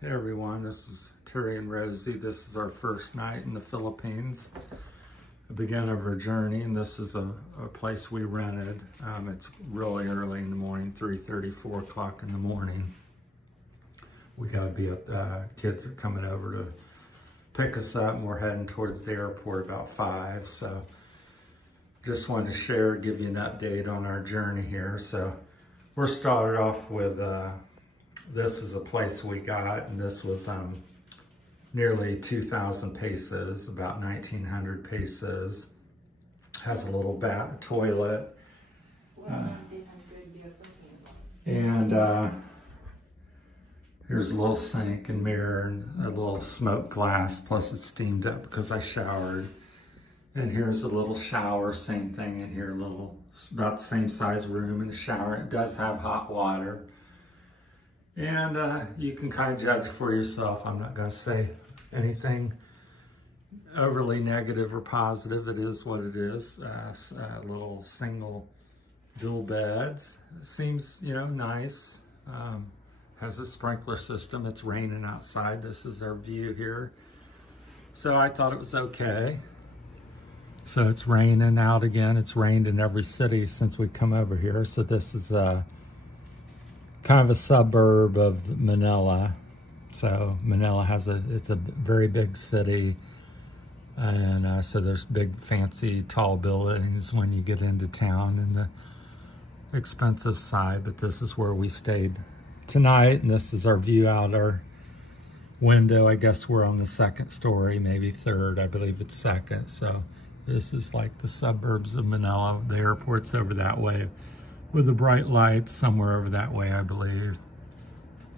Hey everyone, this is Terry and Rosie. This is our first night in the Philippines, the beginning of our journey, and this is a place we rented. It's really early in the morning, 3:30, 4 o'clock in the morning. We gotta be at, kids are coming over to pick us up, and we're heading towards the airport about 5. So just wanted to share, give you an update on our journey here. So we're started off with this is a place we got, and this was nearly 2,000 pesos, about 1,900 pesos. Has a little toilet, and here's a little sink and mirror and a little smoked glass, plus it's steamed up because I showered. And here's a little shower, same thing in here, about the same size room and a shower. It does have hot water. And you can kind of judge for yourself. I'm not going to say anything overly negative or positive. It is what it is. Little single dual beds. It seems, nice. Has a sprinkler system. It's raining outside. This is our view here. So I thought it was okay. So it's raining out again. It's rained in every city since we come over here. So this is kind of a suburb of Manila. So Manila it's a very big city, and so there's big fancy tall buildings when you get into town and the expensive side. But this is where we stayed tonight, and this is our view out our window. I guess we're on the second story, maybe third. I believe it's second. So this is like the suburbs of Manila. The airport's over that way, with the bright lights somewhere over that way, I believe,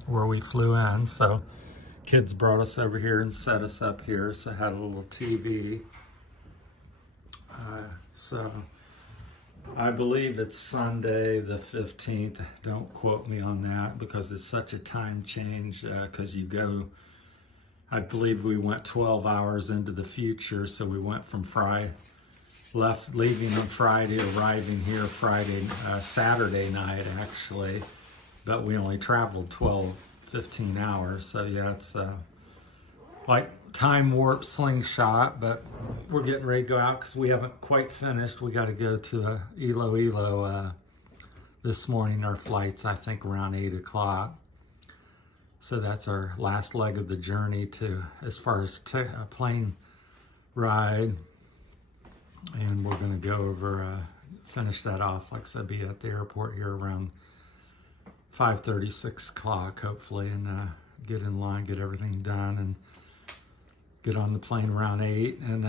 where we flew in. So kids brought us over here and set us up here. So I had a little TV. So I believe it's Sunday the 15th. Don't quote me on that because it's such a time change, because I believe we went 12 hours into the future. So we went from leaving on Friday, arriving here Saturday night actually, but we only traveled 15 hours. So yeah, it's like time warp slingshot, but we're getting ready to go out because we haven't quite finished. We got to go to Iloilo this morning. Our flight's, I think, around 8 o'clock. So that's our last leg of the journey as far as a plane ride. And we're going to go over, finish that off. Like I said, be at the airport here around 5:30, 6 o'clock, hopefully, and get in line, get everything done, and get on the plane around 8 and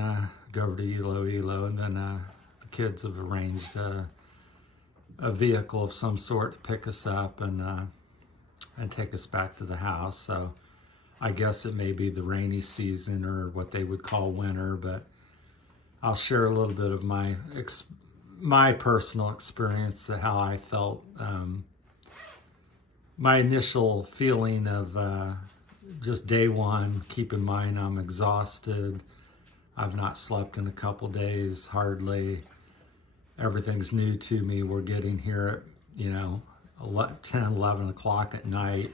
go over to Iloilo. And then the kids have arranged a vehicle of some sort to pick us up and take us back to the house. So I guess it may be the rainy season or what they would call winter, but I'll share a little bit of my personal experience, how I felt, my initial feeling of just day one. Keep in mind I'm exhausted. I've not slept in a couple days, hardly. Everything's new to me. We're getting here at 10, 11 o'clock at night,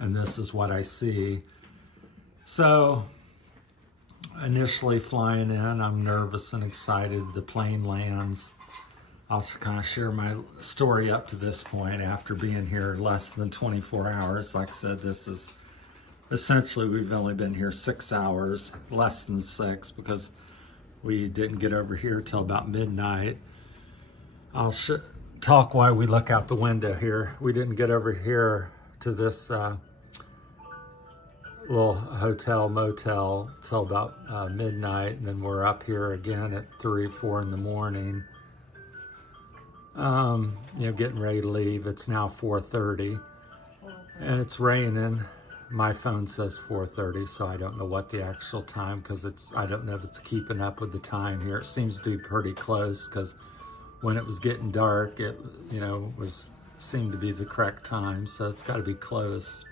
and this is what I see. So initially flying in, I'm nervous and excited. The plane lands. I'll kind of share my story up to this point after being here less than 24 hours. Like I said, this is essentially, we've only been here 6 hours, less than 6, because we didn't get over here till about midnight. I'll talk while we look out the window here. We didn't get over here to this little hotel motel till about midnight, and then we're up here again at 3, 4 in the morning. Getting ready to leave. It's now 4:30, and it's raining. My phone says 4:30, so I don't know what the actual time, because I don't know if it's keeping up with the time here. It seems to be pretty close, because when it was getting dark, it seemed to be the correct time, so it's got to be close.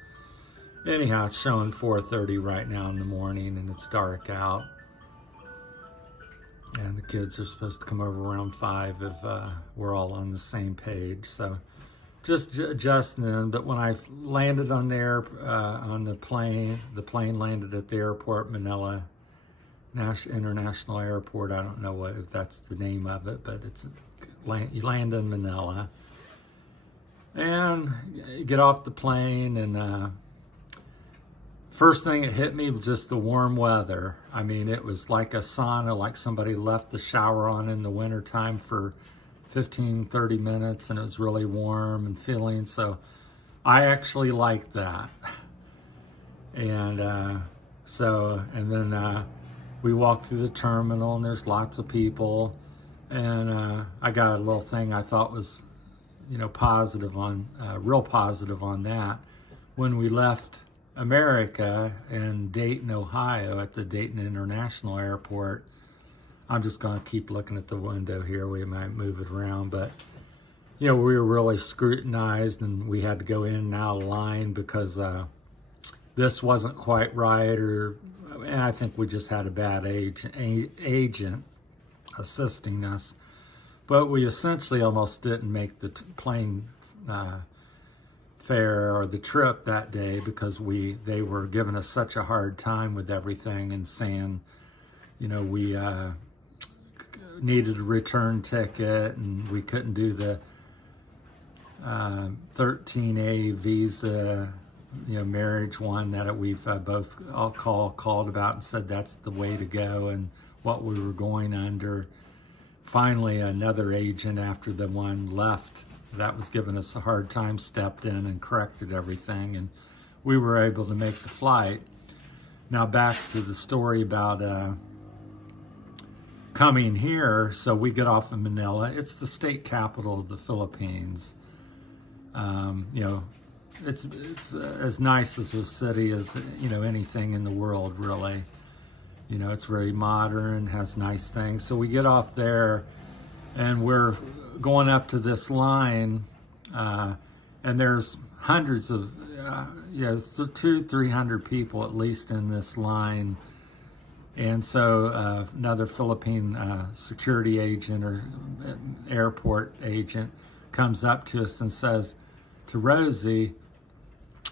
Anyhow, it's showing 4:30 right now in the morning, and it's dark out. And the kids are supposed to come over around 5 if we're all on the same page. So just then. But when I landed on there on the plane landed at the airport, Manila International Airport. I don't know if that's the name of it, but you land in Manila, and you get off the plane, and first thing that hit me was just the warm weather. I mean, it was like a sauna, like somebody left the shower on in the wintertime for 15-30 minutes, and it was really warm and feeling. So I actually liked that. And then we walked through the terminal, and there's lots of people. And I got a little thing I thought was, positive on, real positive on that. When we left America in Dayton, Ohio, at the Dayton International Airport, I'm just going to keep looking at the window here. We might move it around, but we were really scrutinized, and we had to go in and out of line because this wasn't quite right, and I think we just had a bad agent assisting us. But we essentially almost didn't make the plane fare or the trip that day because they were giving us such a hard time with everything and saying, we needed a return ticket, and we couldn't do the 13A visa, marriage one that we've both all called about and said that's the way to go and what we were going under. Finally, another agent, after the one left that was giving us a hard time, stepped in and corrected everything, and we were able to make the flight. Now back to the story about coming here. So we get off in Manila. It's the state capital of the Philippines. It's as nice as a city as anything in the world, really. It's very modern, has nice things. So we get off there, and we're going up to this line, and there's hundreds of 200-300 people at least in this line. And so another Philippine security agent or airport agent comes up to us and says to Rosie,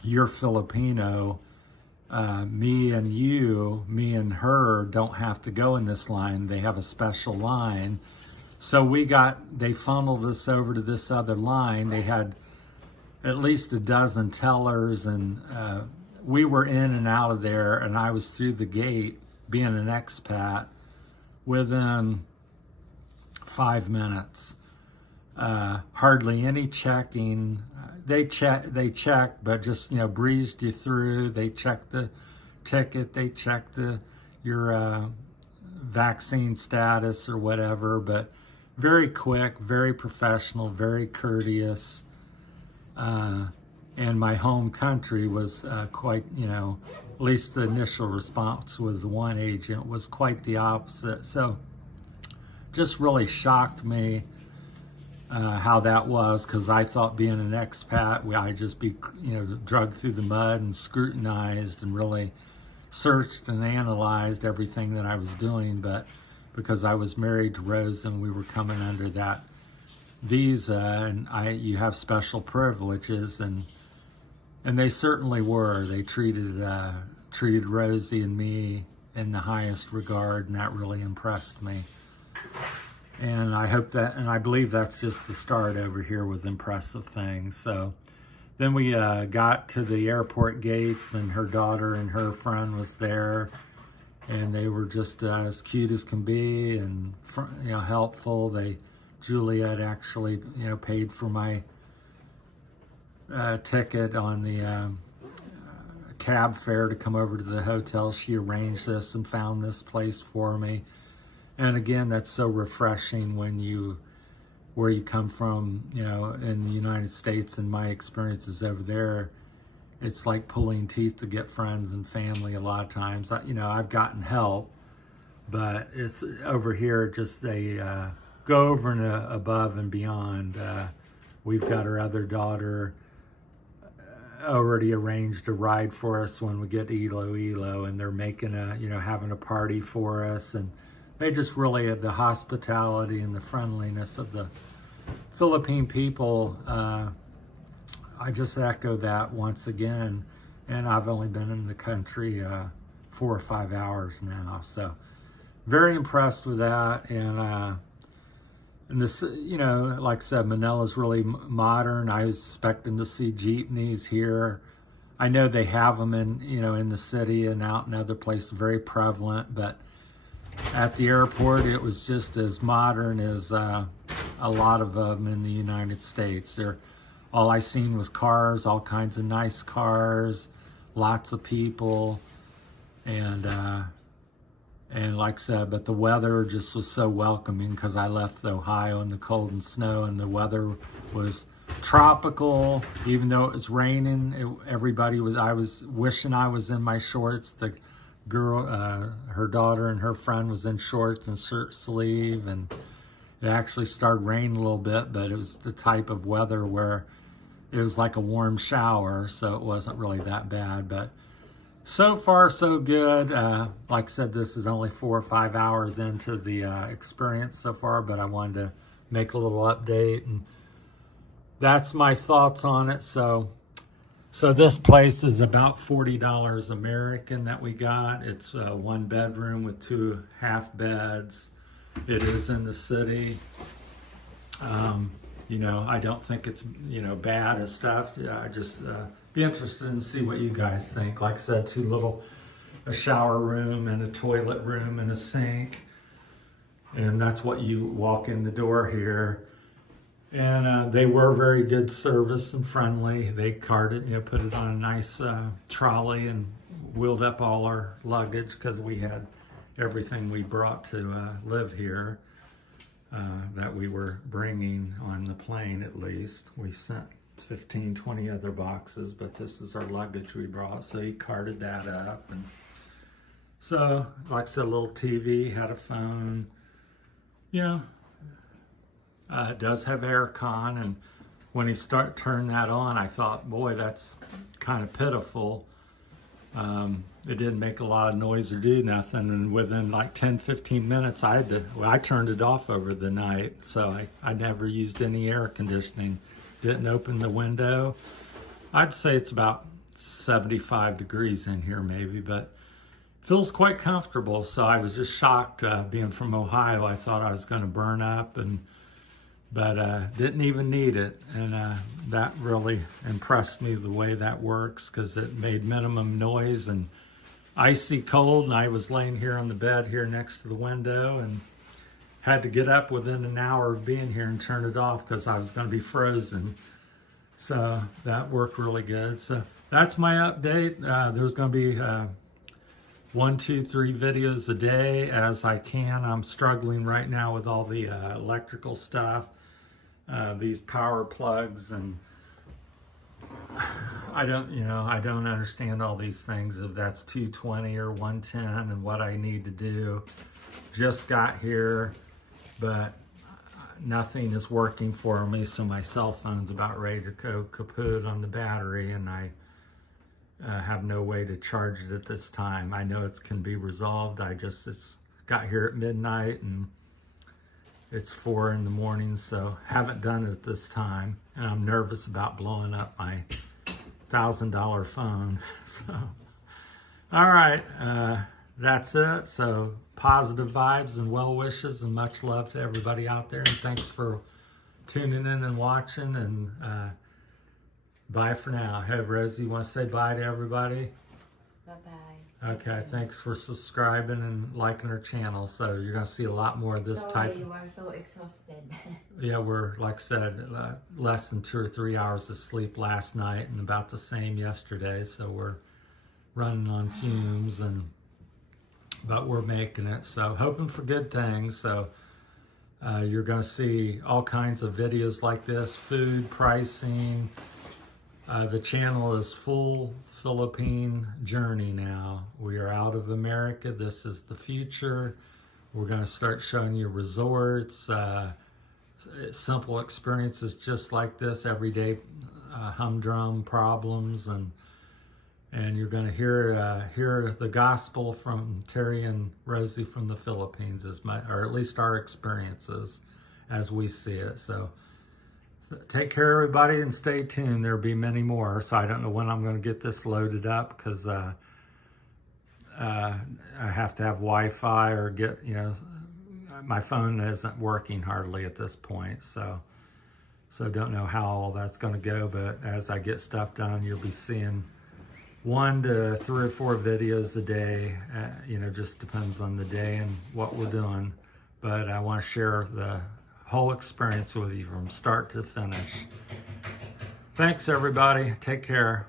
"You're Filipino. Me and her don't have to go in this line. They have a special line." So they funneled us over to this other line. They had at least a dozen tellers, and we were in and out of there, and I was through the gate, being an expat, within 5 minutes. Hardly any checking. They checked, but just breezed you through. They checked the ticket. They checked your vaccine status or whatever. But very quick, very professional, very courteous. And my home country was quite, at least the initial response with the one agent was quite the opposite. So just really shocked me how that was, because I thought being an expat, I'd just be, dragged through the mud and scrutinized and really searched and analyzed everything that I was doing. But because I was married to Rose and we were coming under that visa, and you have special privileges, and they certainly were. They treated Rosie and me in the highest regard, and that really impressed me. And I hope that, and I believe that's just the start over here with impressive things. So then we got to the airport gates, and her daughter and her friend was there, and they were just as cute as can be, and helpful. Juliet actually paid for my ticket on the cab fare to come over to the hotel. She arranged this and found this place for me. And again, that's so refreshing where you come from, in the United States, and my experiences over there, it's like pulling teeth to get friends and family a lot of times. I've gotten help, but it's over here, just they go over and above and beyond. We've got our other daughter already arranged a ride for us when we get to Iloilo, and they're making having a party for us, and they just really had the hospitality and the friendliness of the Philippine people I just echo that once again. And I've only been in the country 4 or 5 hours now. So very impressed with that. And this, you know, like I said, Manila's really modern. I was expecting to see jeepneys here. I know they have them in, you know, in the city and out in other places, very prevalent, but at the airport, it was just as modern as a lot of them in the United States. All I seen was cars, all kinds of nice cars, lots of people, and like I said, but the weather just was so welcoming because I left Ohio in the cold and snow, and the weather was tropical. Even though it was raining, I was wishing I was in my shorts. The girl, her daughter and her friend was in shorts and shirt sleeve, and it actually started raining a little bit, but it was the type of weather where it was like a warm shower, so it wasn't really that bad. But so far, so good. Like I said, this is only 4 or 5 hours into the experience so far, but I wanted to make a little update, and that's my thoughts on it. So this place is about $40 American that we got. It's 1 bedroom with 2 half beds. It is in the city. You know, I don't think it's, you know, bad and stuff. Yeah, I just be interested in see what you guys think. Like I said, a shower room and a toilet room and a sink. And that's what you walk in the door here. And they were very good service and friendly. They carted, you know, put it on a nice trolley and wheeled up all our luggage because we had everything we brought to live here that we were bringing on the plane at least. We sent 15, 20 other boxes, but this is our luggage we brought. So he carted that up. And so, like I said, a little TV, had a phone, you know. It does have aircon, and when he turned that on, I thought, boy, that's kind of pitiful. It didn't make a lot of noise or do nothing, and within like 10, 15 minutes, I turned it off over the night, so I never used any air conditioning. Didn't open the window. I'd say it's about 75 degrees in here maybe, but feels quite comfortable, so I was just shocked being from Ohio. I thought I was going to burn up, but didn't even need it, and that really impressed me the way that works because it made minimum noise and icy cold, and I was laying here on the bed here next to the window and had to get up within an hour of being here and turn it off because I was going to be frozen. So that worked really good. So that's my update. There's going to be 1, 2, 3 videos a day as I can. I'm struggling right now with all the electrical stuff. These power plugs, and I don't understand all these things, if that's 220 or 110 and what I need to do. Just got here, but nothing is working for me, so my cell phone's about ready to go kaput on the battery, and I have no way to charge it at this time. I know it can be resolved. It's got here at midnight, and it's 4 in the morning, so haven't done it this time. And I'm nervous about blowing up my $1,000 phone. So, all right, that's it. So positive vibes and well wishes and much love to everybody out there. And thanks for tuning in and watching. And bye for now. Hey, Rosie, you want to say bye to everybody? Bye-bye. Okay, thanks for subscribing and liking our channel. So you're going to see a lot more of this type. You are so exhausted. Yeah, we're, like I said, less than 2 or 3 hours of sleep last night and about the same yesterday. So we're running on fumes, but we're making it. So hoping for good things. So you're going to see all kinds of videos like this, food, pricing. The channel is full Philippine journey now. We are out of America. This is the future. We're going to start showing you resorts, simple experiences just like this, everyday humdrum problems, and you're going to hear the gospel from Terry and Rosie from the Philippines, or at least our experiences as we see it. So Take care, everybody, and stay tuned. There'll be many more. So I don't know when I'm going to get this loaded up because I have to have Wi-Fi or get, my phone isn't working hardly at this point. So don't know how all that's going to go. But as I get stuff done, you'll be seeing 1 to 3 or 4 videos a day. Just depends on the day and what we're doing. But I want to share the whole experience with you from start to finish. Thanks, everybody. Take care.